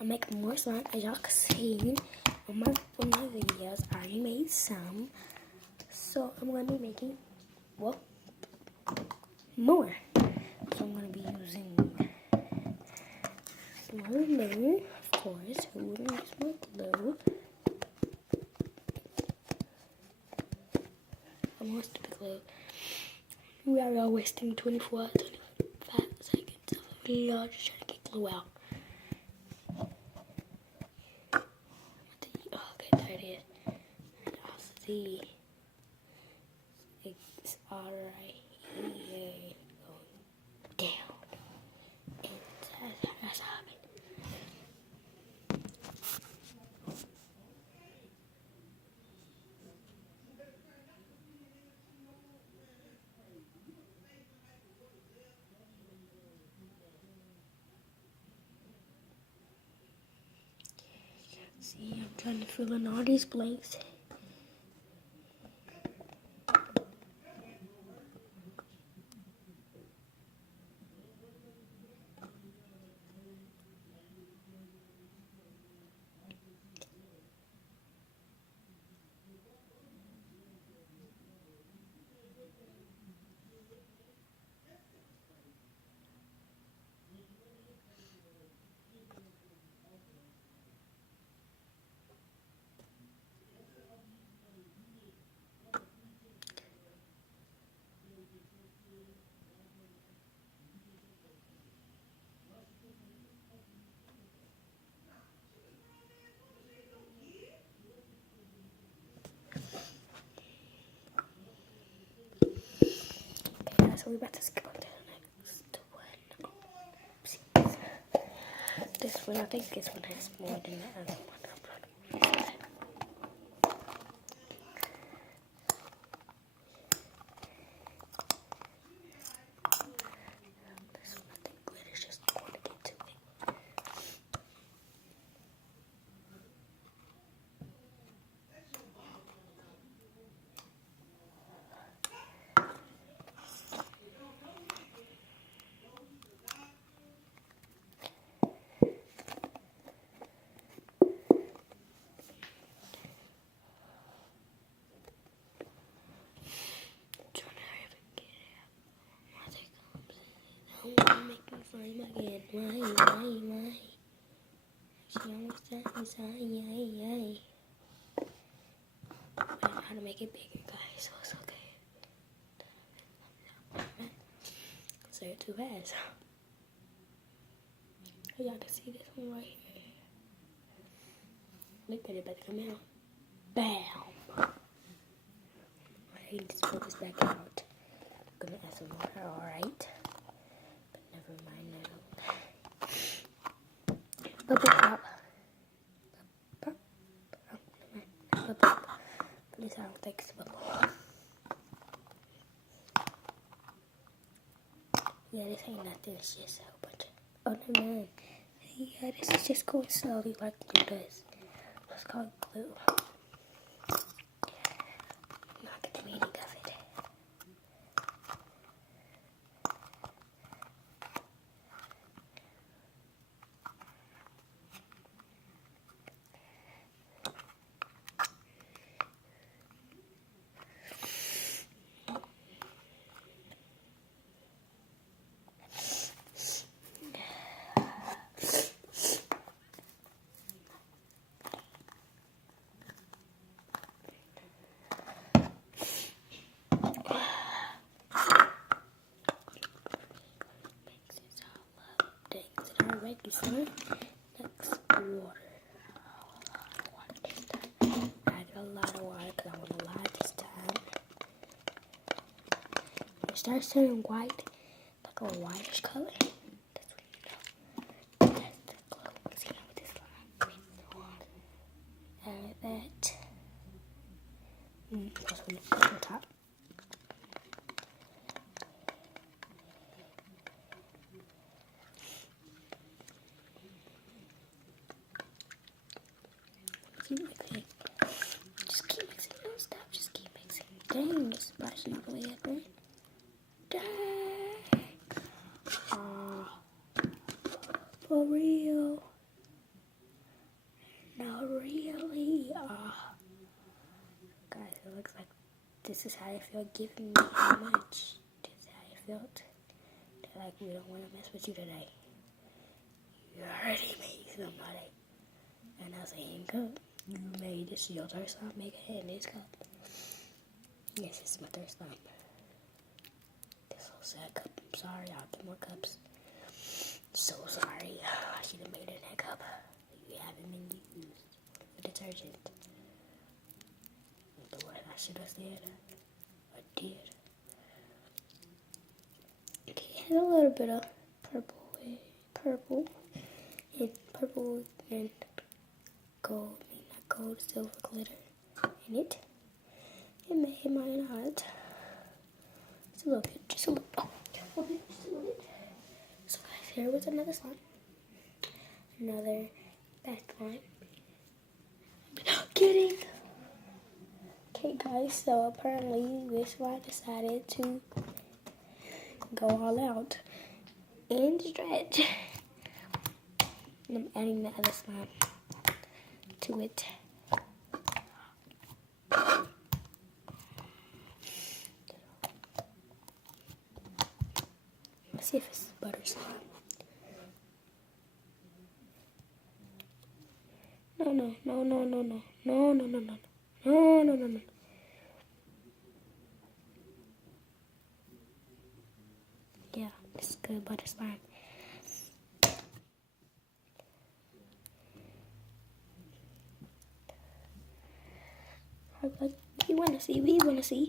I'm making more slime, as y'all can see on my videos. I already made some, so I'm gonna be making more. So I'm gonna be using more glue, of course. Who wouldn't use more glue? More stupid glue. We are all wasting 25 seconds of a video just trying to get glue out. Okay, there it is. And I'll see it's alright here going down. And that's happened. See, I'm trying to fill in all these blanks. Okay, so we're about to skip on to the next one. This one, I think this one has more than the other one. This one, I think glitter's just going to get to it. I'm making slime again. Why? She almost got inside. I don't know how to make it bigger, guys, so it's okay. Say it too fast. Y'all can see this one right here. Look at it about to come out. Bam! I need to pull this back out. I'm gonna add some water, alright? But never mind now. Bubble pop. Please, I don't think it's bubble. Yeah, this ain't nothing. It's just a whole bunch of... Oh, never mind. Yeah, this is just going slowly like glue does. Let's call it glue. Not get the meaning of it. Alright, so next water. I got a lot of water because I want a lot this time. When it starts turning white, like a whitish color, that's when you know. That's the glue. See how with this line. Add that. That's when it goes on top. Keep mixing. Just keep mixing. Don't stop. Just keep mixing. Dang, it's splashing all the way up there. Dang. For real. this is how I felt giving me how much. This is how I felt. They're like, we don't want to mess with you today. You already made somebody. And I was saying, cup. You made this your third time. Make it in this cup. Yes, it's my third time. This so sad cup. I'm sorry. I'll get more cups. So sorry. I should have made it in that cup. You haven't been used for detergent. What I should have said. I did. Okay, it had a little bit of purple and gold, not gold, silver glitter in it. It made mine hot. Just a little bit, just a little bit. So guys, here was another slime. Another bad slime. Kidding. Okay guys, so apparently Wishfly decided to go all out and stretch. And I'm adding the other slime to it. Let's see if it's butter slime. No. Yeah, it's good butter slime. We wanna see.